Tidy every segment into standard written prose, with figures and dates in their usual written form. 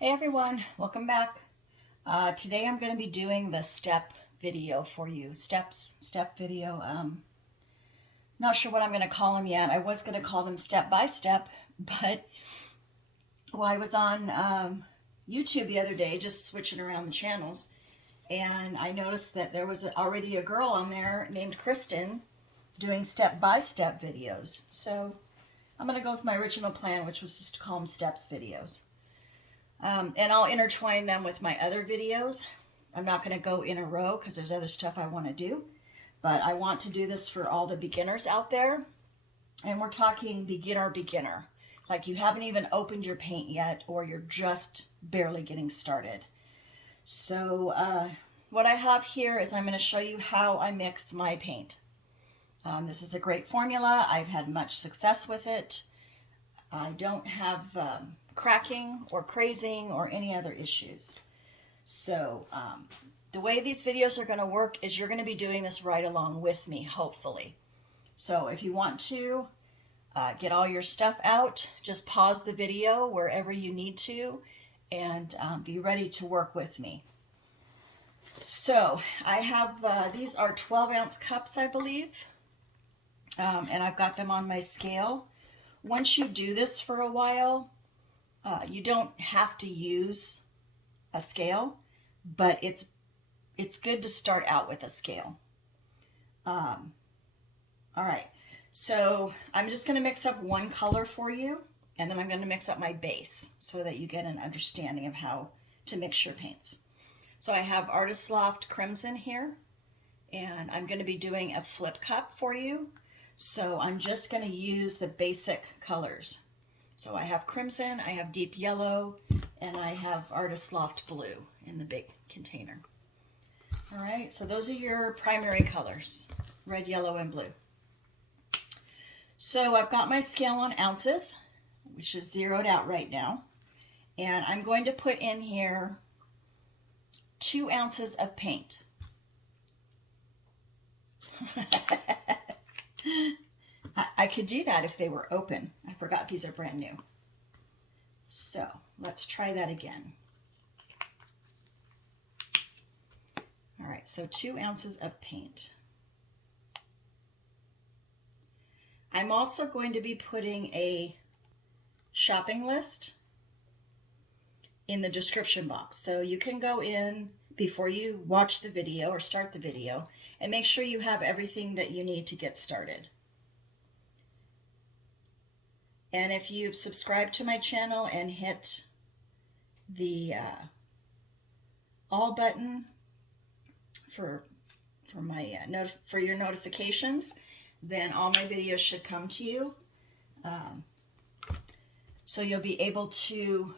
Hey everyone, welcome back. Today I'm going to be doing the step video for you. Step video. Not sure what I'm going to call them yet. I was going to call them step by step, but I was on YouTube the other day just switching around the channels, and I noticed that there was already a girl on there named Kristen doing step by step videos. So I'm going to go with my original plan, which was just to call them steps videos. And I'll intertwine them with my other videos. I'm not going to go in a row because there's other stuff I want to do. But I want to do this for all the beginners out there. And we're talking beginner. Like you haven't even opened your paint yet, or you're just barely getting started. So what I have here is I'm going to show you how I mix my paint. This is a great formula. I've had much success with it. I don't have cracking or crazing or any other issues. So the way these videos are going to work is you're going to be doing this right along with me, hopefully. So if you want to get all your stuff out, just pause the video wherever you need to and be ready to work with me. So I have, these are 12-ounce cups, I believe, and I've got them on my scale. Once you do this for a while, you don't have to use a scale, but it's good to start out with a scale. All right, so I'm just going to mix up one color for you, and then I'm going to mix up my base so that you get an understanding of how to mix your paints. So I have Artist Loft Crimson here, and I'm going to be doing a flip cup for you. So I'm just going to use the basic colors. So I have crimson, I have deep yellow, and I have Artist Loft Blue in the big container. All right, so those are your primary colors, red, yellow, and blue. So I've got my scale on ounces, which is zeroed out right now. And I'm going to put in here 2 ounces of paint. I could do that if they were open. I forgot these are brand new. So let's try that again. All right, so 2 ounces of paint. I'm also going to be putting a shopping list in the description box. So you can go in before you watch the video or start the video and make sure you have everything that you need to get started. And if you've subscribed to my channel and hit the all button for your notifications, then all my videos should come to you. So you'll be able to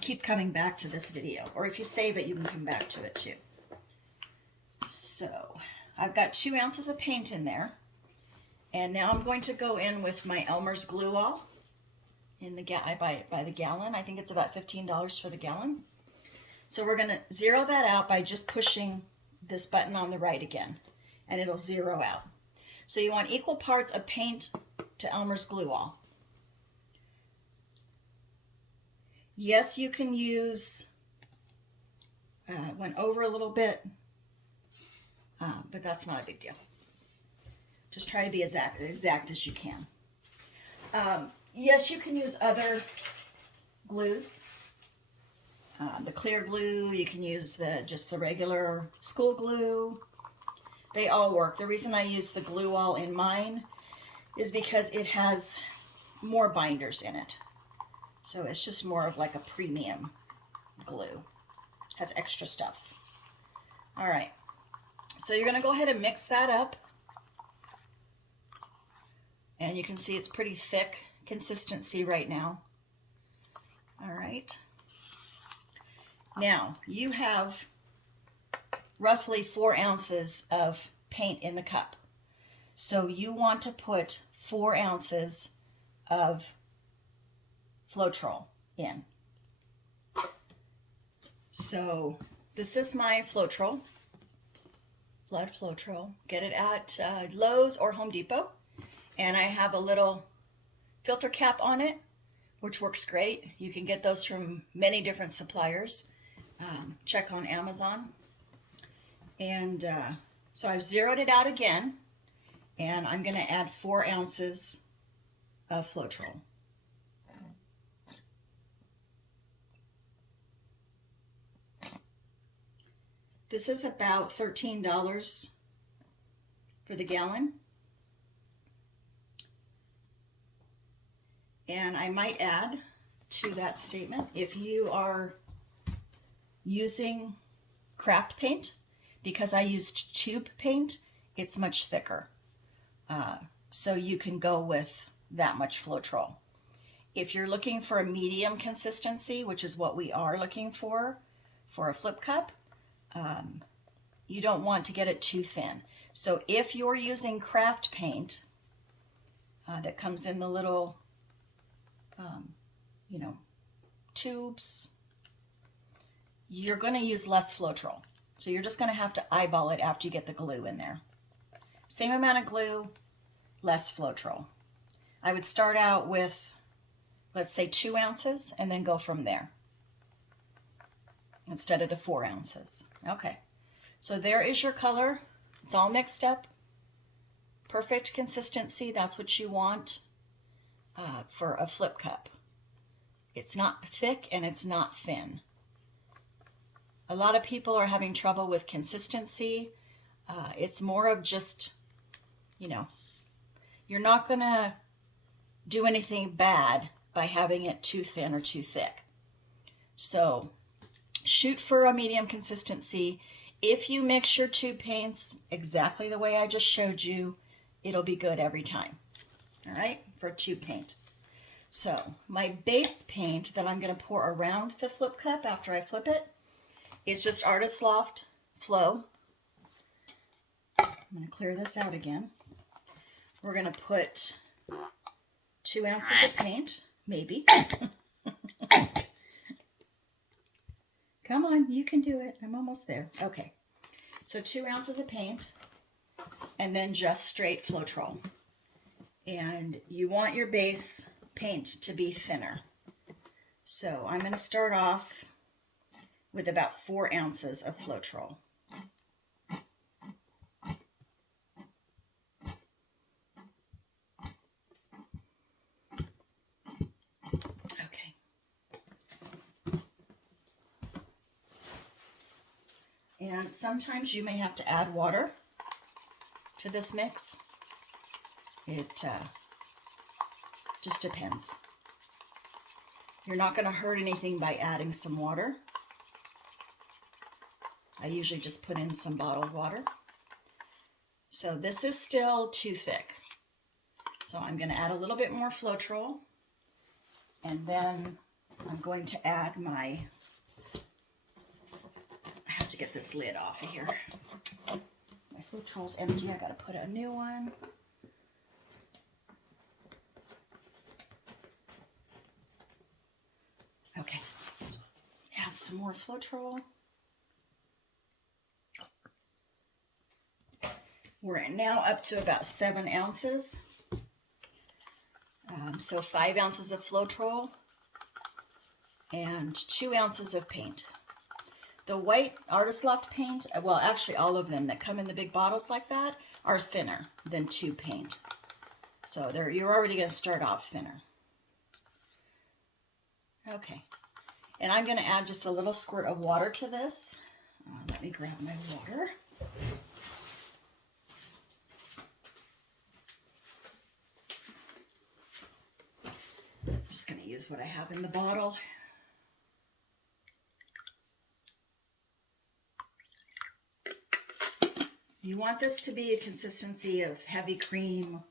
keep coming back to this video. Or if you save it, you can come back to it too. So I've got 2 ounces of paint in there. And now I'm going to go in with my Elmers glue all. I buy it by the gallon. I think it's about $15 for the gallon. So we're going to zero that out by just pushing this button on the right again, and it'll zero out. So you want equal parts of paint to Elmer's glue all. Yes, you can use, went over a little bit, but that's not a big deal. Just try to be as exact as you can. Yes, you can use other glues. The clear glue, you can use just the regular school glue. They all work. The reason I use the glue all in mine is because it has more binders in it. So it's just more of like a premium glue. Has extra stuff. All right. So you're going to go ahead and mix that up. And you can see it's pretty thick consistency right now. All right. Now you have roughly 4 ounces of paint in the cup. So you want to put 4 ounces of Floetrol in. So this is my Floetrol, Floetrol. Get it at Lowe's or Home Depot. And I have a little filter cap on it which works great. You can get those from many different suppliers. Check on Amazon. And so I've zeroed it out again, and I'm going to add 4 ounces of Floetrol. This is about $13 for the gallon. And I might add to that statement, if you are using craft paint, because I used tube paint, it's much thicker. So you can go with that much Floetrol. If you're looking for a medium consistency, which is what we are looking for a flip cup, you don't want to get it too thin. So if you're using craft paint that comes in the little, tubes, you're going to use less Floetrol. So you're just going to have to eyeball it after you get the glue in there. Same amount of glue, less Floetrol. I would start out with, let's say, 2 ounces and then go from there instead of the 4 ounces. Okay, so there is your color. It's all mixed up. Perfect consistency. That's what you want for a flip cup. It's not thick and it's not thin. A lot of people are having trouble with consistency. It's more of just, you're not going to do anything bad by having it too thin or too thick. So shoot for a medium consistency. If you mix your tube paints exactly the way I just showed you, it'll be good every time. All right, for tube paint. So my base paint that I'm going to pour around the flip cup after I flip it is just Artist Loft Flow. I'm going to clear this out again. We're going to put 2 ounces of paint, maybe. Come on, you can do it. I'm almost there. Okay, so 2 ounces of paint, and then just straight Floetrol. And you want your base paint to be thinner. So I'm going to start off with about 4 ounces of Floetrol. Okay. And sometimes you may have to add water to this mix. It just depends. You're not going to hurt anything by adding some water. I usually just put in some bottled water. So this is still too thick. So I'm going to add a little bit more Floetrol, and then I'm going to add I have to get this lid off of here. My Floetrol's empty. I got to put a new one. Okay, so add some more Floetrol. We're now up to about 7 ounces. So 5 ounces of Floetrol and 2 ounces of paint. The white Artist Loft paint, well, actually all of them that come in the big bottles like that are thinner than tube paint. So you're already going to start off thinner. Okay, and I'm going to add just a little squirt of water to this. Let me grab my water. I'm just going to use what I have in the bottle. You want this to be a consistency of heavy cream,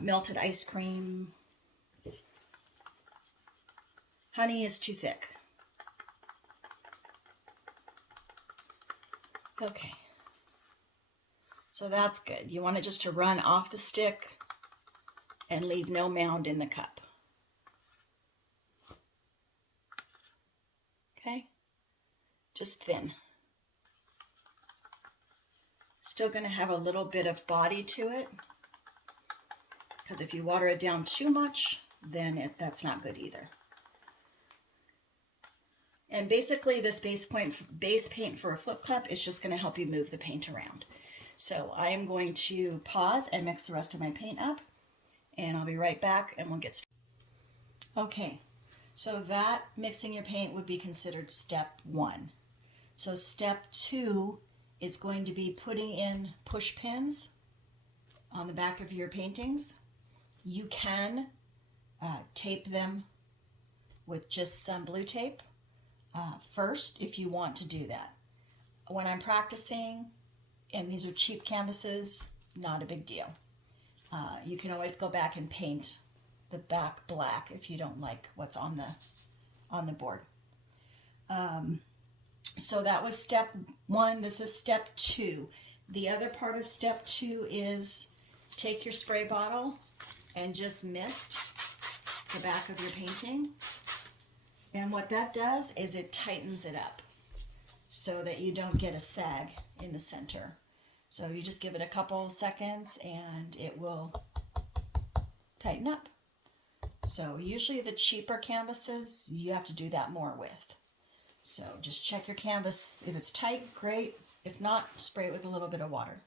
melted ice cream. Honey is too thick. Okay, so that's good. You want it just to run off the stick and leave no mound in the cup. Okay, just thin. Still going to have a little bit of body to it, because if you water it down too much, then that's not good either. And basically this base paint for a flip cup is just going to help you move the paint around. So I am going to pause and mix the rest of my paint up, and I'll be right back and we'll get started. Okay, so that mixing your paint would be considered step 1. So step 2 is going to be putting in push pins on the back of your paintings. You can tape them with just some blue tape first if you want to do that. When I'm practicing, and these are cheap canvases, not a big deal. You can always go back and paint the back black if you don't like what's on the board. So that was step 1. This is step 2. The other part of step 2 is take your spray bottle and just mist the back of your painting. And what that does is it tightens it up so that you don't get a sag in the center. So you just give it a couple seconds and it will tighten up. So usually the cheaper canvases, you have to do that more with. So just check your canvas. If it's tight, great. If not, spray it with a little bit of water.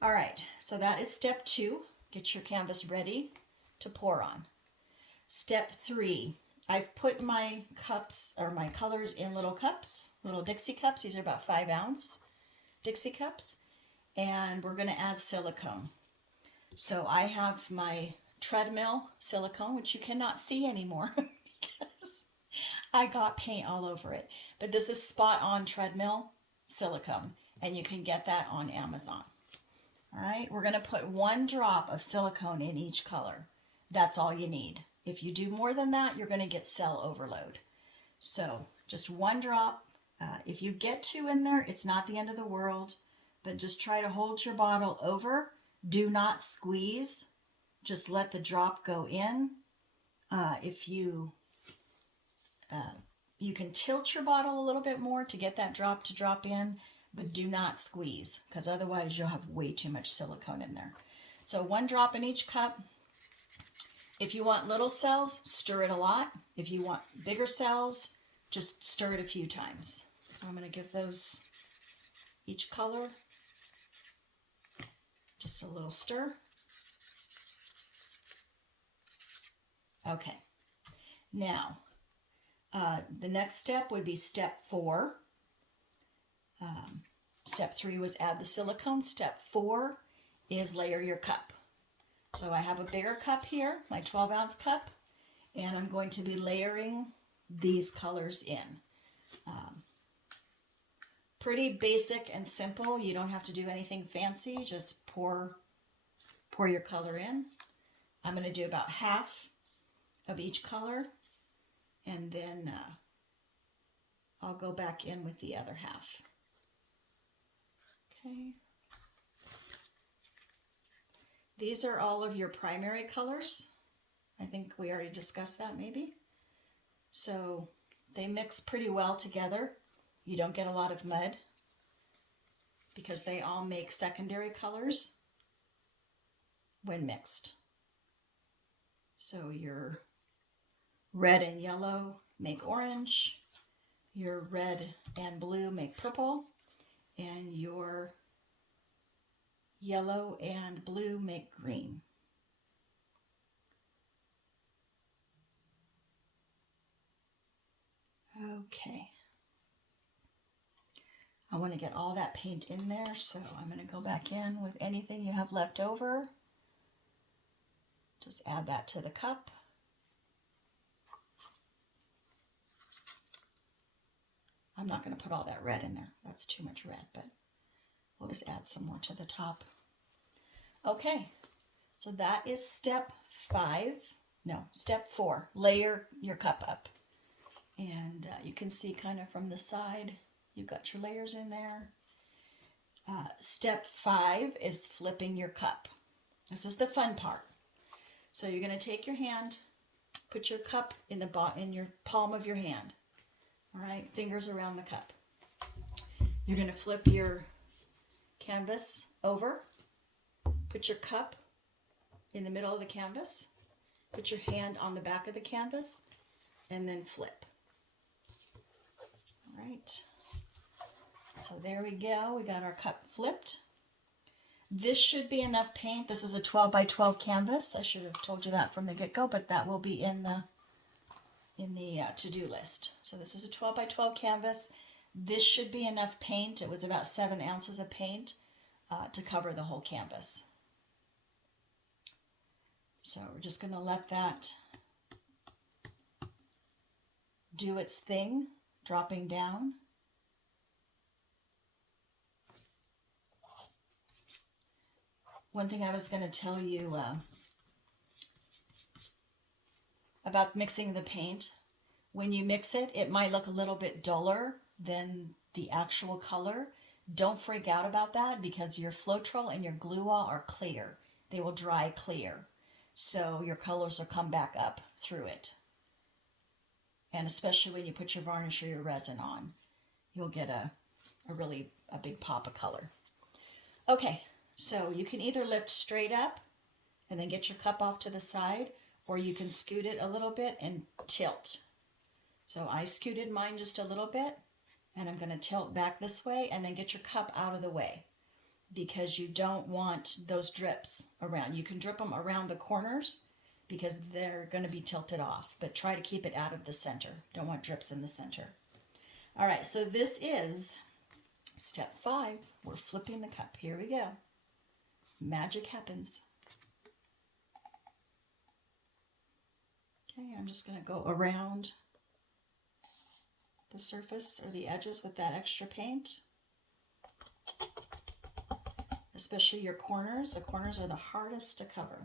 All right, so that is step 2. Get your canvas ready to pour on. Step 3, I've put my cups or my colors in little cups, little Dixie cups. These are about 5-ounce Dixie cups. And we're going to add silicone. So I have my treadmill silicone, which you cannot see anymore because I got paint all over it. But this is spot on treadmill silicone, and you can get that on Amazon. All right, we're going to put 1 drop of silicone in each color. That's all you need. If you do more than that, you're going to get cell overload. So just 1 drop. If you get 2 in there, it's not the end of the world, but just try to hold your bottle over. Do not squeeze. Just let the drop go in. If you can tilt your bottle a little bit more to get that drop to drop in, but do not squeeze because otherwise you'll have way too much silicone in there. So 1 drop in each cup. If you want little cells, stir it a lot. If you want bigger cells, just stir it a few times. So I'm going to give those each color just a little stir. Okay, now the next step would be step 4. Step 3 was add the silicone. Step 4 is layer your cup. So I have a bigger cup here, my 12-ounce cup, and I'm going to be layering these colors in. Pretty basic and simple. You don't have to do anything fancy. Just pour your color in. I'm going to do about half of each color, and then I'll go back in with the other half. Okay. These are all of your primary colors. I think we already discussed that maybe. So they mix pretty well together. You don't get a lot of mud because they all make secondary colors when mixed. So your red and yellow make orange, your red and blue make purple, and your yellow and blue make green. Okay. I want to get all that paint in there, so I'm going to go back in with anything you have left over. Just add that to the cup. I'm not going to put all that red in there. That's too much red, but we'll just add some more to the top. Okay, so that is step 4. Layer your cup up. And you can see kind of from the side, you've got your layers in there. Step 5 is flipping your cup. This is the fun part. So you're going to take your hand, put your cup in your palm of your hand. All right, fingers around the cup. You're going to flip your canvas over, put your cup in the middle of the canvas, put your hand on the back of the canvas and then flip. All right. So there we go. We got our cup flipped. This should be enough paint. This is a 12 by 12 canvas. I should have told you that from the get-go, but that will be in the to-do list. So this is a 12 by 12 canvas. This should be enough paint. It was about 7 ounces of paint to cover the whole canvas. So we're just going to let that do its thing, dropping down. One thing I was going to tell you about mixing the paint. When you mix it, it might look a little bit duller than the actual color. Don't freak out about that because your Floetrol and your Glua are clear. They will dry clear. So your colors will come back up through it. And especially when you put your varnish or your resin on, you'll get a big pop of color. Okay, so you can either lift straight up and then get your cup off to the side, or you can scoot it a little bit and tilt. So I scooted mine just a little bit, and I'm going to tilt back this way and then get your cup out of the way because you don't want those drips around. You can drip them around the corners because they're going to be tilted off, but try to keep it out of the center. Don't want drips in the center. All right, so this is step 5. We're flipping the cup. Here we go. Magic happens. Okay, I'm just going to go around the surface or the edges with that extra paint. Especially your corners. The corners are the hardest to cover.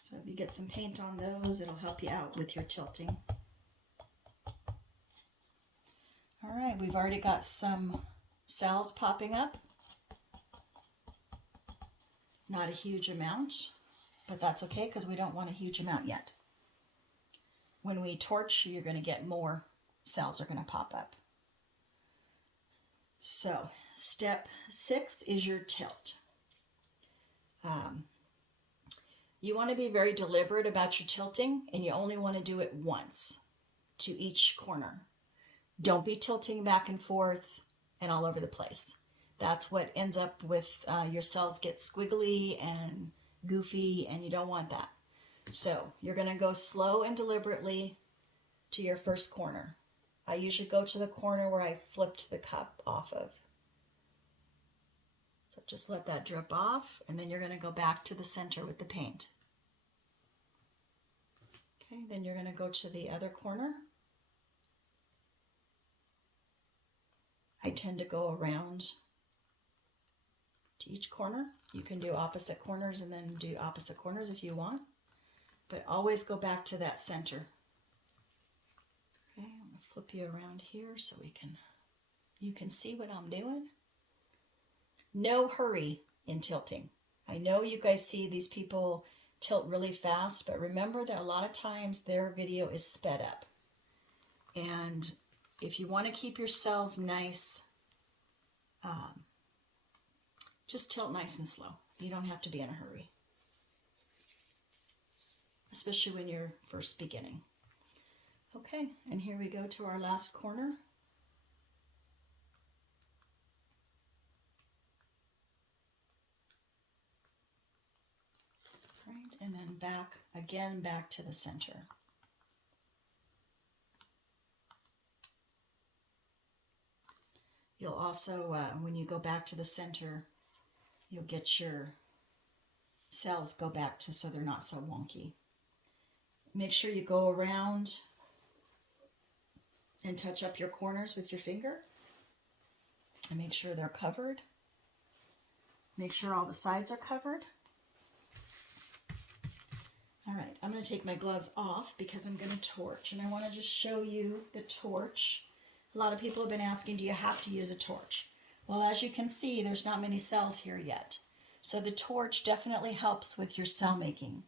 So if you get some paint on those, it'll help you out with your tilting. All right, we've already got some cells popping up. Not a huge amount, but that's okay because we don't want a huge amount yet. When we torch, you're going to get more cells are going to pop up. So step 6 is your tilt. You want to be very deliberate about your tilting, and you only want to do it once to each corner. Don't be tilting back and forth and all over the place. That's what ends up with your cells get squiggly and goofy, and you don't want that. So you're going to go slow and deliberately to your first corner. I usually go to the corner where I flipped the cup off of. So just let that drip off, and then you're going to go back to the center with the paint. Okay, then you're going to go to the other corner. I tend to go around to each corner. You can do opposite corners and then do opposite corners if you want, but always go back to that center. Okay, I'm going to flip you around here so you can see what I'm doing. No hurry in tilting. I know you guys see these people tilt really fast, but remember that a lot of times their video is sped up. And if you want to keep your cells nice, just tilt nice and slow. You don't have to be in a hurry, especially when you're first beginning. Okay, and here we go to our last corner. Right, and then back to the center. You'll also, when you go back to the center, you'll get your cells go back to so they're not so wonky. Make sure you go around and touch up your corners with your finger and make sure they're covered. Make sure all the sides are covered. All right, I'm going to take my gloves off because I'm going to torch, and I want to just show you the torch. A lot of people have been asking, do you have to use a torch? Well, as you can see, there's not many cells here yet. So the torch definitely helps with your cell making.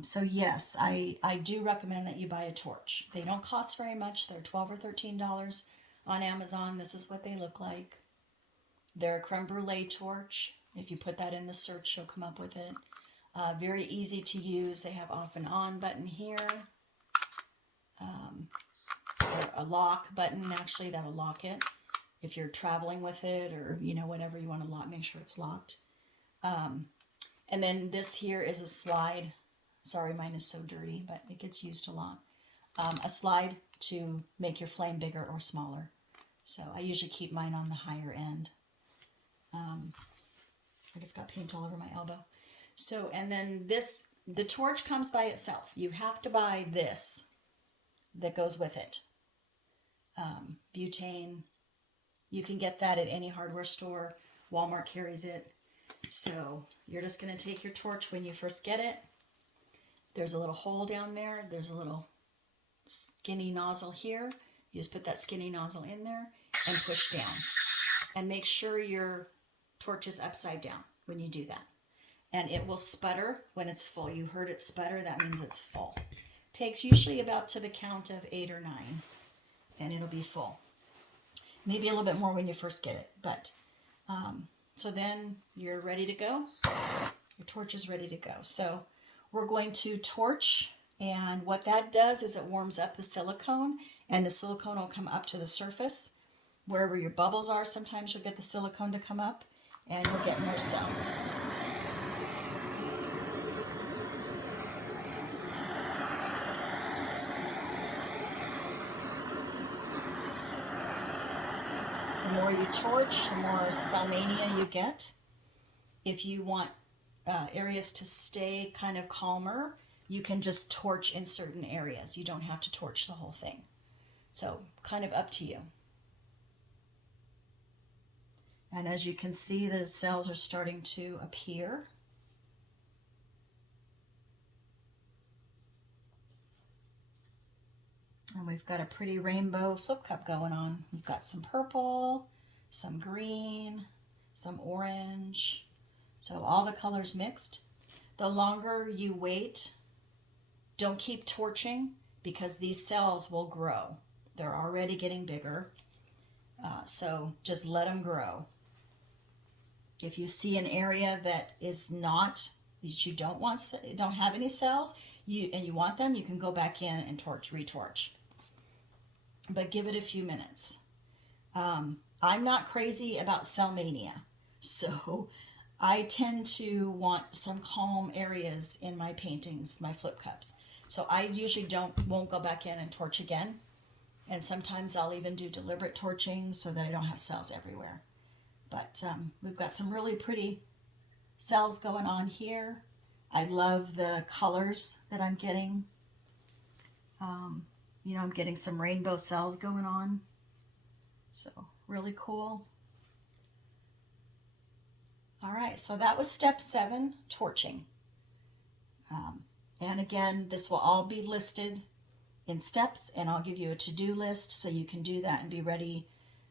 So yes, I do recommend that you buy a torch. They don't cost very much. They're $12 or $13 on Amazon. This is what they look like. They're a creme brulee torch. If you put that in the search, you'll come up with it. Very easy to use. They have off and on button here. A lock button, actually, that'll lock it. If you're traveling with it or, you know, whatever you want to lock, make sure it's locked. And then this here is a slide. Sorry, mine is so dirty, but it gets used a lot. A slide to make your flame bigger or smaller. So I usually keep mine on the higher end. I just got paint all over my elbow. So, and then this, the torch comes by itself. You have to buy this that goes with it. Butane. You can get that at any hardware store. Walmart carries it. So you're just going to take your torch when you first get it. There's a little hole down there. There's a little skinny nozzle here. You just put that skinny nozzle in there and push down. And make sure your torch is upside down when you do that. And it will sputter when it's full. You heard it sputter, that means it's full. Takes usually about to the count of 8 or 9, and it'll be full. Maybe a little bit more when you first get it, but so then you're ready to go. Your torch is ready to go. So we're going to torch, and what that does is it warms up the silicone, and the silicone will come up to the surface. Wherever your bubbles are, sometimes you'll get the silicone to come up, and you'll get more cells. The more you torch, the more cellmania you get. If you want areas to stay kind of calmer, you can just torch in certain areas. You don't have to torch the whole thing. So kind of up to you. And as you can see, the cells are starting to appear. And we've got a pretty rainbow flip cup going on. We've got some purple, some green, some orange. So all the colors mixed. The longer you wait, don't keep torching because these cells will grow. They're already getting bigger. So just let them grow. If you see an area that is not, that you don't have any cells, and you want them, you can go back in and retorch. But give it a few minutes. I'm not crazy about cell mania, so I tend to want some calm areas in my paintings, my flip cups. So I usually won't go back in and torch again. And sometimes I'll even do deliberate torching so that I don't have cells everywhere. But we've got some really pretty cells going on here. I love the colors that I'm getting. You know, I'm getting some rainbow cells going on. So really cool. All right, so that was step 7, torching. And again, this will all be listed in steps, and I'll give you a to-do list so you can do that and be ready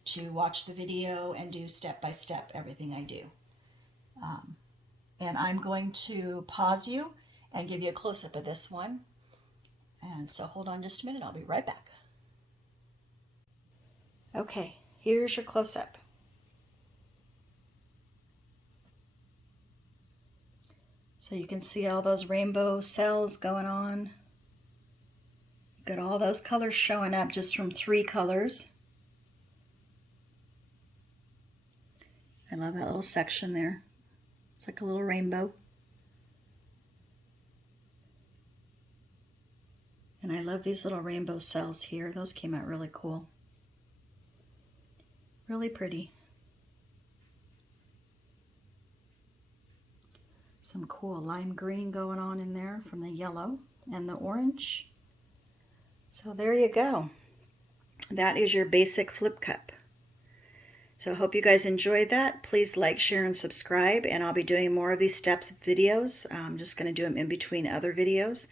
to watch the video and do step by step everything I do. And I'm going to pause you and give you a close-up of this one. And so hold on just a minute, I'll be right back. Okay, here's your close-up. So you can see all those rainbow cells going on. Got all those colors showing up just from 3 colors. I love that little section there. It's like a little rainbow. And I love these little rainbow cells here. Those came out really cool. Really pretty. Some cool lime green going on in there from the yellow and the orange. So there you go. That is your basic flip cup. So I hope you guys enjoyed that. Please like, share, and subscribe, and I'll be doing more of these steps videos. I'm just going to do them in between other videos.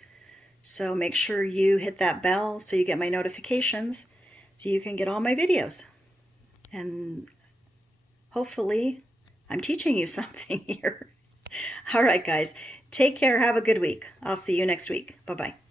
So make sure you hit that bell so you get my notifications so you can get all my videos. And hopefully I'm teaching you something here. All right, guys. Take care. Have a good week. I'll see you next week. Bye-bye.